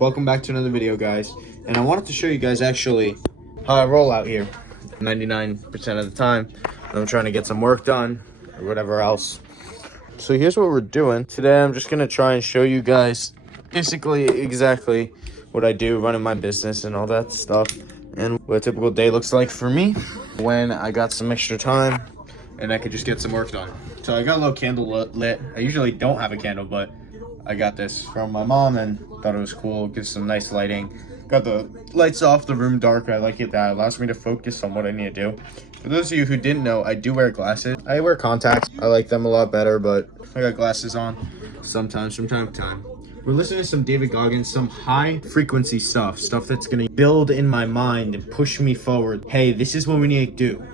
Welcome back to another video, guys. And I wanted to show you guys actually how I roll out here 99% of the time when I'm trying to get some work done or whatever else. So here's what we're doing. Today I'm just going to try and show you guys basically exactly what I do running my business and all that stuff, and what a typical day looks like for me when I got some extra time and I could just get some work done. So I got a little candle lit. I usually don't have a candle, but I got this from my mom and thought it was cool. Gives some nice lighting. Got the lights off, the room dark. I like it. That allows me to focus on what I need to do. For those of you who didn't know, I do wear glasses. I wear contacts. I like them a lot better, but I got glasses on sometimes from time to time. We're listening to some David Goggins, some high frequency stuff that's gonna build in my mind and push me forward. Hey, this is what we need to do.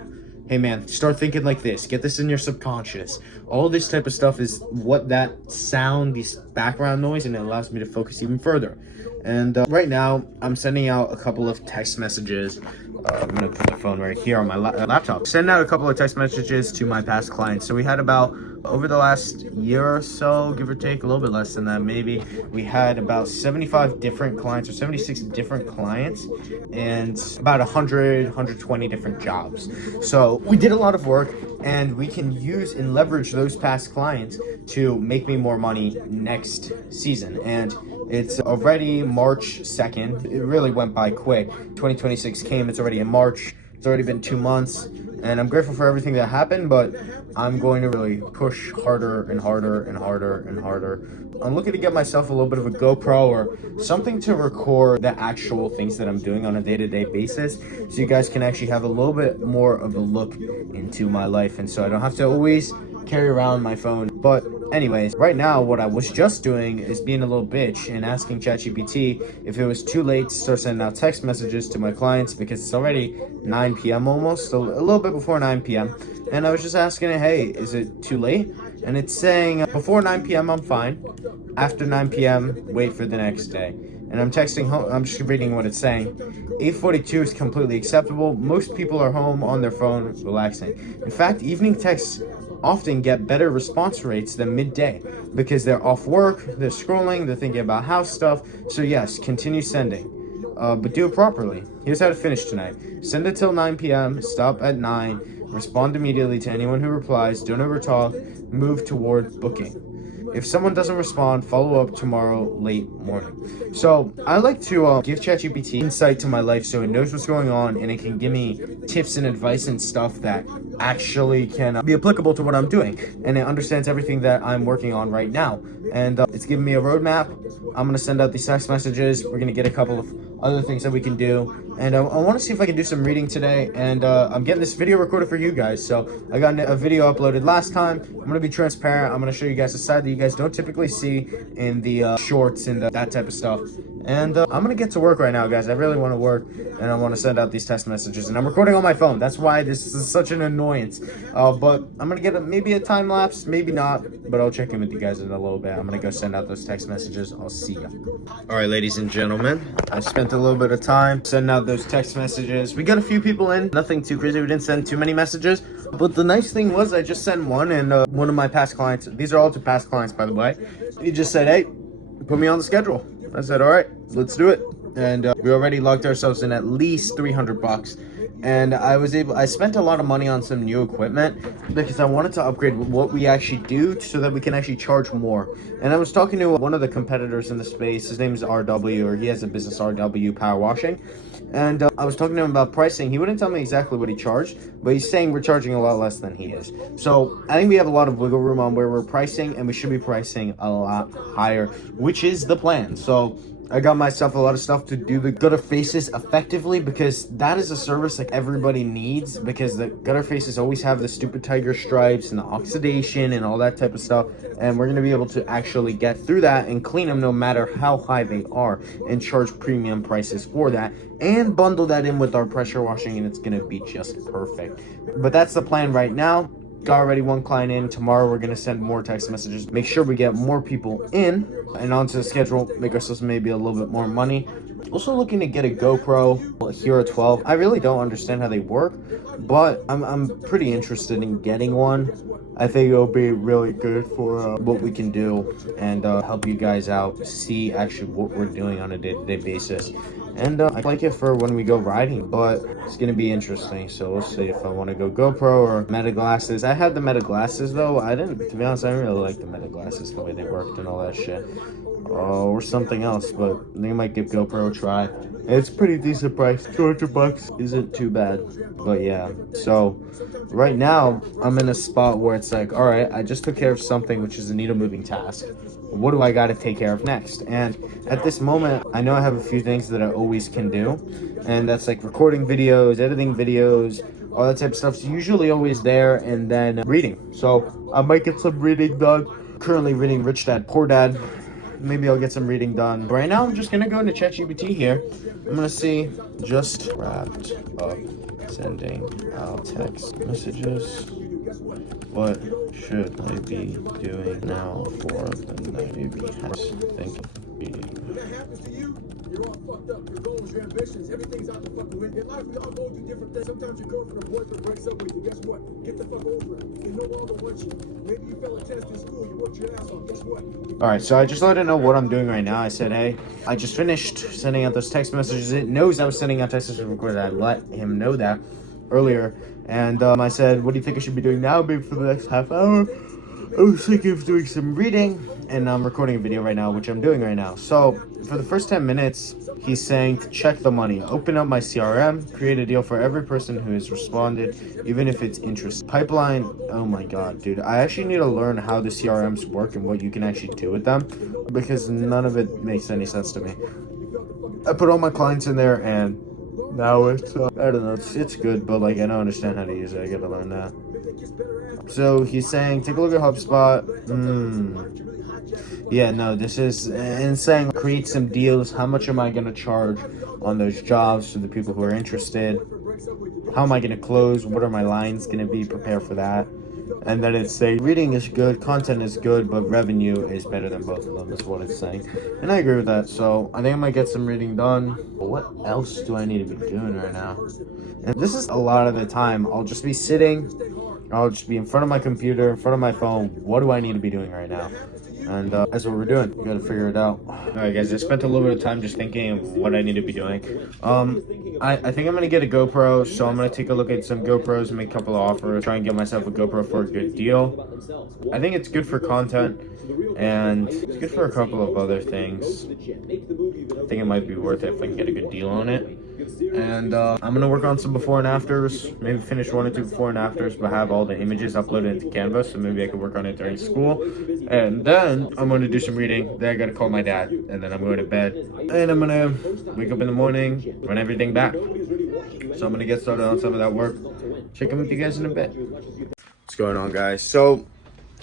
Hey man, start thinking like this. Get this in your subconscious. All this type of stuff is what that sound, this background noise, and it allows me to focus even further. And right now, I'm sending out a couple of text messages. I'm gonna put the phone right here on my laptop. Send out a couple of text messages to my past clients. So we had about, over the last year or so, give or take, a little bit less than that maybe, we had about 75 different clients or 76 different clients and about 120 different jobs. So we did a lot of work, and we can use and leverage those past clients to make me more money next season. And it's already March 2nd. It really went by quick. 2026 came, it's already in March. It's already been 2 months, and I'm grateful for everything that happened, but I'm going to really push harder and harder and harder and harder. I'm looking to get myself a little bit of a GoPro or something to record the actual things that I'm doing on a day-to-day basis, so you guys can actually have a little bit more of a look into my life, and so I don't have to always carry around my phone. But anyways, right now what I was just doing is being a little bitch and asking ChatGPT if it was too late to start sending out text messages to my clients, because it's already 9 p.m. almost, so a little bit before 9 p.m. And I was just asking it, hey, is it too late? And it's saying before 9 p.m. I'm fine. After 9 p.m. wait for the next day. And I'm texting home, I'm just reading what it's saying. 8:42 is completely acceptable. Most people are home on their phone relaxing. In fact, evening texts often get better response rates than midday because they're off work, they're scrolling, they're thinking about house stuff. So yes, continue sending, but do it properly. Here's how to finish tonight. Send it till 9 p.m. Stop at 9. Respond immediately to anyone who replies. Don't overtalk. Move toward booking. If someone doesn't respond, follow up tomorrow late morning. So I like to give ChatGPT insight to my life so it knows what's going on, and it can give me tips and advice and stuff that actually can be applicable to what I'm doing. And it understands everything that I'm working on right now. And it's giving me a roadmap. I'm going to send out these text messages. We're going to get a couple of other things that we can do. And I want to see if I can do some reading today. And I'm getting this video recorded for you guys. So I got a video uploaded last time. I'm going to be transparent. I'm going to show you guys a side that you guys don't typically see in the shorts and that type of stuff. And I'm going to get to work right now, guys. I really want to work, and I want to send out these text messages. And I'm recording on my phone. That's why this is such an annoyance. But I'm going to get maybe a time lapse, maybe not. But I'll check in with you guys in a little bit. I'm going to go send out those text messages. I'll see you. All right, ladies and gentlemen. I spent a little bit of time sending out those text messages. We got a few people in. Nothing too crazy. We didn't send too many messages. But the nice thing was I just sent one, and one of my past clients, these are all to past clients, by the way. He just said, hey, put me on the schedule. I said, all right, let's do it. And we already logged ourselves in at least 300 bucks. And I spent a lot of money on some new equipment because I wanted to upgrade what we actually do so that we can actually charge more. And I was talking to one of the competitors in the space. His name is RW, or he has a business, RW Power Washing. And I was talking to him about pricing. He wouldn't tell me exactly what he charged, but he's saying we're charging a lot less than he is. So I think we have a lot of wiggle room on where we're pricing, and we should be pricing a lot higher, which is the plan. So I got myself a lot of stuff to do the gutter faces effectively, because that is a service like everybody needs, because the gutter faces always have the stupid tiger stripes and the oxidation and all that type of stuff, and we're going to be able to actually get through that and clean them no matter how high they are, and charge premium prices for that, and bundle that in with our pressure washing, and it's going to be just perfect. But that's the plan right now. Got already one client in. Tomorrow we're going to send more text messages, make sure we get more people in and onto the schedule, make ourselves maybe a little bit more money. Also looking to get a GoPro Hero 12. I really don't understand how they work, but I'm pretty interested in getting one. I think it'll be really good for what we can do and help you guys out, see actually what we're doing on a day-to-day basis. And I like it for when we go riding, but it's going to be interesting. So we'll see if I want to go GoPro or Meta glasses. I had the Meta glasses though. To be honest, I didn't really like the Meta glasses, the way they worked and all that shit. Or something else, but I think I might give GoPro a try. It's pretty decent price. 200 bucks isn't too bad. But yeah, so right now I'm in a spot where it's like, all right, I just took care of something which is a needle moving task. What do I got to take care of next? And at this moment, I know I have a few things that I always can do, and that's like recording videos, editing videos, all that type of stuff's usually always there, and then reading. So I might get some reading done. Currently reading Rich Dad Poor Dad. Maybe I'll get some reading done. Right now, I'm just gonna go into ChatGPT here. I'm gonna see, just wrapped up sending out text messages. What should I be doing now for the night? Maybe has thinking reading. You're all fucked up. Your goals, your ambitions, everything's out the fucking window. In life, we all go through different things. Sometimes your girlfriend or boyfriend breaks up with you. Guess what? Get the fuck over it. They no longer want you. Maybe you fell a test in school. You worked your ass off. Guess what? Alright, so I just let it know what I'm doing right now. I said, hey, I just finished sending out those text messages. It knows I was sending out text messages recorded. I let him know that earlier. And I said, what do you think I should be doing now, maybe for the next half hour? I was thinking of doing some reading, and I'm recording a video right now, which I'm doing right now. So, for the first 10 minutes, he's saying to check the money, open up my CRM, create a deal for every person who has responded, even if it's interest. Pipeline, oh my god, dude. I actually need to learn how the CRMs work and what you can actually do with them, because none of it makes any sense to me. I put all my clients in there, and now it's, I don't know, it's good, but like, I don't understand how to use it. I gotta learn that. So he's saying, take a look at HubSpot. Yeah, no, this is, and saying create some deals. How much am I going to charge on those jobs for the people who are interested? How am I going to close? What are my lines going to be? Prepare for that. And then it's saying reading is good, content is good, but revenue is better than both of them, is what it's saying. And I agree with that. So I think I might get some reading done. But what else do I need to be doing right now? And this is a lot of the time. I'll just be sitting. I'll just be in front of my computer, in front of my phone. What do I need to be doing right now? And that's what we're doing. We gotta figure it out. Alright guys, I spent a little bit of time just thinking of what I need to be doing. I think I'm gonna get a GoPro, so I'm gonna take a look at some GoPros and make a couple of offers. Try and get myself a GoPro for a good deal. I think it's good for content, and it's good for a couple of other things. I think it might be worth it if I can get a good deal on it. And I'm gonna work on some before and afters, maybe finish 1 or 2 before and afters, but have all the images uploaded into Canva, so maybe I can work on it during school. And then I'm gonna do some reading. Then I gotta call my dad, and then I'm going to bed, and I'm gonna wake up in the morning, run everything back. So I'm gonna get started on some of that work. Check in with you guys in a bit. What's going on, guys? So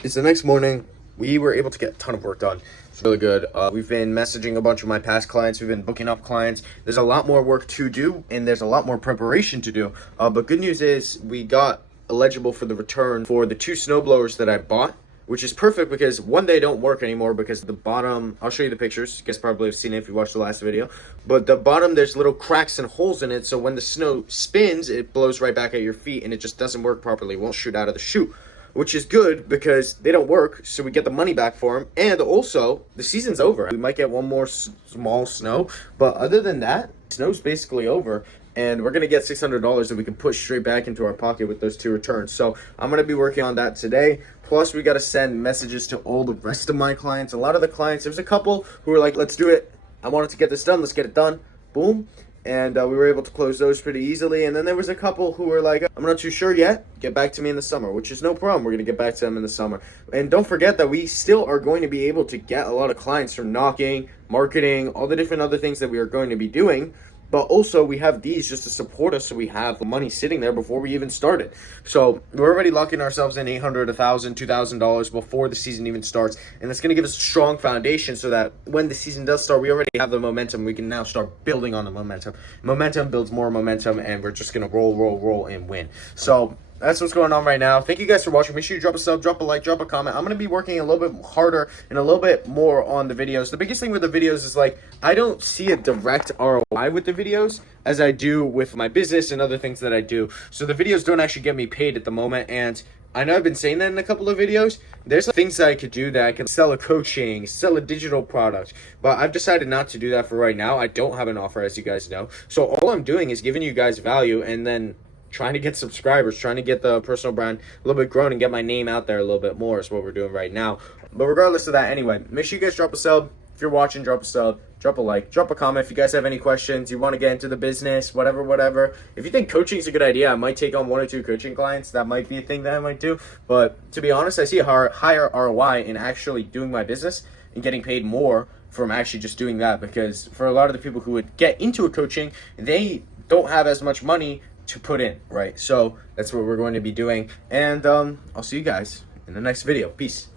it's the next morning. We were able to get a ton of work done. It's really good. We've been messaging a bunch of my past clients. We've been booking up clients. There's a lot more work to do, and there's a lot more preparation to do. But good news is we got eligible for the return for the 2 snowblowers that I bought, which is perfect because one, they don't work anymore because the bottom, I'll show you the pictures. You guys probably have seen it if you watched the last video. But the bottom, there's little cracks and holes in it, so when the snow spins, it blows right back at your feet, and it just doesn't work properly. It won't shoot out of the chute. Which is good because they don't work, so we get the money back for them. And also, the season's over. We might get one more small snow, but other than that, snow's basically over. And we're going to get $600 that we can put straight back into our pocket with those 2 returns. So I'm going to be working on that today. Plus, we got to send messages to all the rest of my clients. A lot of the clients, there's a couple who were like, let's do it. I wanted to get this done. Let's get it done. Boom. And we were able to close those pretty easily. And then there was a couple who were like, I'm not too sure yet. Get back to me in the summer, which is no problem. We're going to get back to them in the summer. And don't forget that we still are going to be able to get a lot of clients from knocking, marketing, all the different other things that we are going to be doing. But also, we have these just to support us, so we have money sitting there before we even started. So we're already locking ourselves in $800, $1,000, $2,000 before the season even starts. And that's going to give us a strong foundation so that when the season does start, we already have the momentum. We can now start building on the momentum. Momentum builds more momentum, and we're just going to roll, and win. So that's what's going on right now. Thank you guys for watching. Make sure you drop a sub, drop a like, drop a comment. I'm going to be working a little bit harder and a little bit more on the videos. The biggest thing with the videos is like, I don't see a direct ROI with the videos as I do with my business and other things that I do. So the videos don't actually get me paid at the moment. And I know I've been saying that in a couple of videos. There's things that I could do that I can sell a coaching, sell a digital product, but I've decided not to do that for right now. I don't have an offer, as you guys know. So all I'm doing is giving you guys value and then trying to get subscribers, trying to get the personal brand a little bit grown and get my name out there a little bit more is what we're doing right now. But regardless of that, anyway, make sure you guys drop a sub. If you're watching, drop a sub, drop a like, drop a comment. If you guys have any questions, you want to get into the business, whatever. If you think coaching is a good idea, I might take on 1 or 2 coaching clients. That might be a thing that I might do. But to be honest, I see a higher ROI in actually doing my business and getting paid more from actually just doing that. Because for a lot of the people who would get into a coaching, they don't have as much money to put in, right? So that's what we're going to be doing. And I'll see you guys in the next video. Peace.